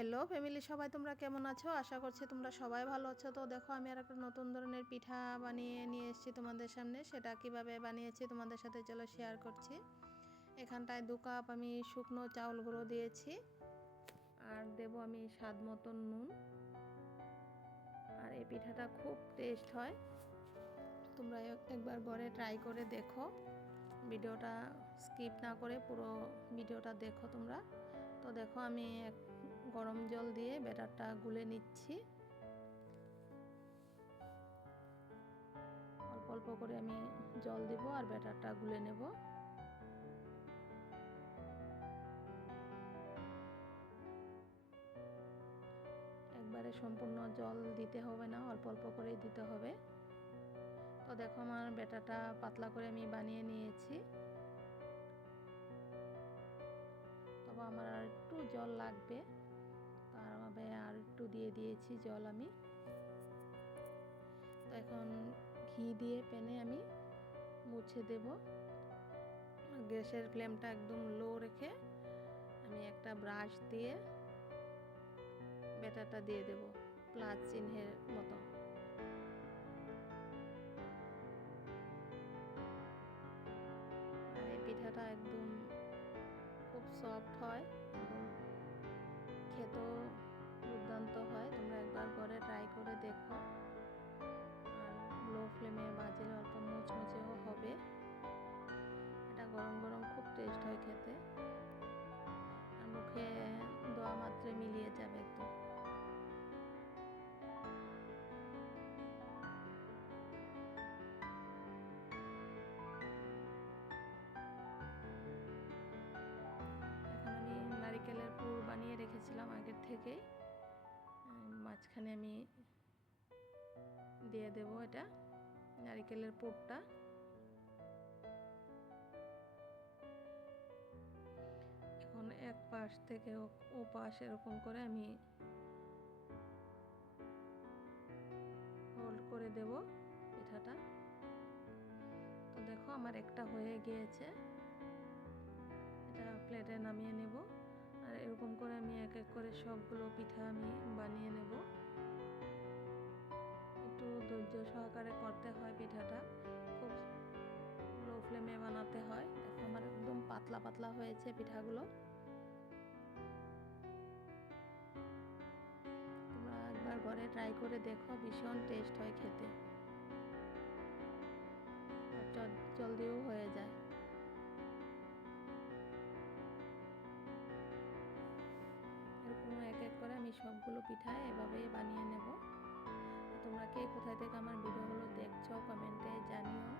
Hello family, সবাই তোমরা কেমন আছো? আশা করছি তোমরা সবাই ভালো আছো। তো দেখো, আমি আর একটা নতুন ধরনের পিঠা বানিয়ে নিয়ে এসেছি তোমাদের সামনে। সেটা কিভাবে বানিয়েছি তোমাদের সাথে চলো শেয়ার করছি। এখানটায় 2 কাপ আমি শুকনো চাউল গুঁড়ো দিয়েছি, আর দেব আমি স্বাদ মতন নুন। আর এই পিঠাটা খুব টেস্ট হয়, তোমরা একবার ঘরে ট্রাই করে দেখো। ভিডিওটা স্কিপ না করে পুরো ভিডিওটা দেখো তোমরা। তো দেখো, আমি গরম জল দিয়ে ব্যাটারটা গুলে নিচ্ছি। অল্প অল্প করে আমি জল দিব আর ব্যাটারটা গুলে নেব। একবারে সম্পূর্ণ জল দিতে হবে না, অল্প অল্প করেই দিতে হবে। তো দেখো, আমার ব্যাটারটা পাতলা করে আমি বানিয়ে নিয়েছি। তবে আমার আর একটু জল লাগবে, তারভাবে আর একটু দিয়ে দিয়েছি জল আমি। তো এখন ঘি দিয়ে প্যানে আমি মুছে দেব। গ্যাসের ফ্লেমটা একদম লো রেখে আমি একটা ব্রাশ দিয়ে ব্যাটারটা দিয়ে দেব প্লাস চিহ্নের মতো। আর এই পিঠাটা একদম খুব সফট হয়, এবং খেতেও দুর্দান্ত হয়। তোমরা একবার ঘরে ট্রাই করে দেখো। আর লো ফ্লেমে ভাজলে অল্প মুচমুচেও হবে। এটা গরম গরম খুব টেস্ট হয় খেতে, আর মুখে দেওয়া মাত্রে মিলিয়ে যাবে একদম। এখন আমি নারকেলের পুর বানিয়ে রেখেছিলাম আগের থেকেই, মাঝখানে আমি দিয়ে দেব এটা নারকেলের পুরটা। এখন এক পাশ থেকে ও পাশ এরকম করে আমি হোল্ড করে দেব পিঠাটা। তো দেখো, আমার একটা হয়ে গিয়েছে, এটা প্লেটে নামিয়ে নেব। আর এরকম করে আমি এক এক করে সবগুলো পিঠা আমি বানিয়ে নেব। একটু ধৈর্য সহকারে করতে হয় পিঠাটা, খুব লো ফ্লেমে বানাতে হয়। দেখো, আমার একদম পাতলা পাতলা হয়েছে পিঠাগুলো। তোমরা একবার ঘরে ট্রাই করে দেখো, ভীষণ টেস্ট হয় খেতে, জলদিও হয়ে যায়। এরকম এক এক করে আমি সবগুলো পিঠা এভাবেই বানিয়ে নেব। তোমরা কে কোথায় থেকে আমার ভিডিওগুলো দেখছো কমেন্টে জানিও।